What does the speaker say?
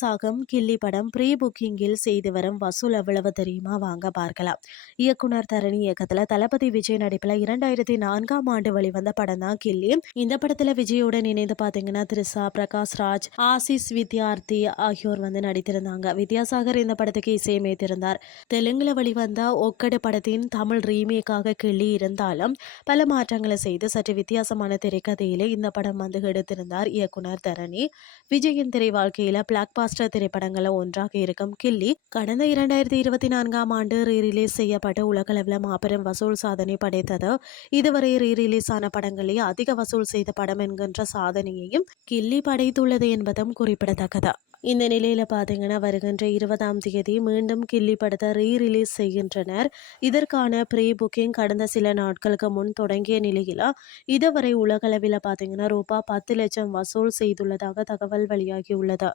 சாகம் கில்லி படம் ப்ரீ புக்கிங்கில் செய்து வரும் வசூல் எவ்வளவு தெரியுமா? வாங்க பார்க்கலாம். இயக்குனர் தரணி இயக்கத்துல தளபதி விஜய் நடிப்புல இரண்டாயிரத்தி நான்காம் ஆண்டு வெளிவந்த படம் தான் கில்லி. இந்த படத்துல விஜயுடன் இணைந்து பாத்தீங்கன்னா திரிசா பிரகாஷ் ராஜ் ஆசிஸ் வித்யார்த்தி ஆகியோர் வந்து நடித்திருந்தாங்க. வித்யாசாகர் இந்த படத்துக்கு இசையமைத்திருந்தார். தெலுங்குல வெளிவந்த ஒக்கடு படத்தின் தமிழ் ரீமேக்காக கிள்ளி இருந்தாலும் பல மாற்றங்களை செய்து சற்று வித்தியாசமான திரைக்கதையிலே இந்த படம் வந்து எடுத்திருந்தார் இயக்குனர் தரணி. விஜயின் திரை வாழ்க்கையில பிளாக் பிளாக்பாஸ்டர் திரைப்படங்களில் ஒன்றாக இருக்கும் கில்லி கடந்த இரண்டாயிரத்தி இருபத்தி நான்காம் ஆண்டு ரீ ரிலீஸ் செய்யப்பட்ட உலகளவில் மாபெரும் வசூல் சாதனை படைத்தது. இதுவரை ரீ ரிலீஸ் ஆன படங்களே அதிக வசூல் செய்த படம் என்கின்ற சாதனையையும் கில்லி படைத்துள்ளது என்பதும் குறிப்பிடத்தக்கது. இந்த நிலையில பாத்தீங்கன்னா வருகின்ற இருபதாம் தேதி மீண்டும் கில்லி படத்தை ரீ ரிலீஸ் செய்கின்றனர். இதற்கான ப்ரீ புக்கிங் கடந்த சில நாட்களுக்கு முன் தொடங்கிய நிலையில இதுவரை உலகளவில் பார்த்தீங்கன்னா ரூபாய் பத்து லட்சம் வசூல் செய்துள்ளதாக தகவல் வெளியாகியுள்ளது.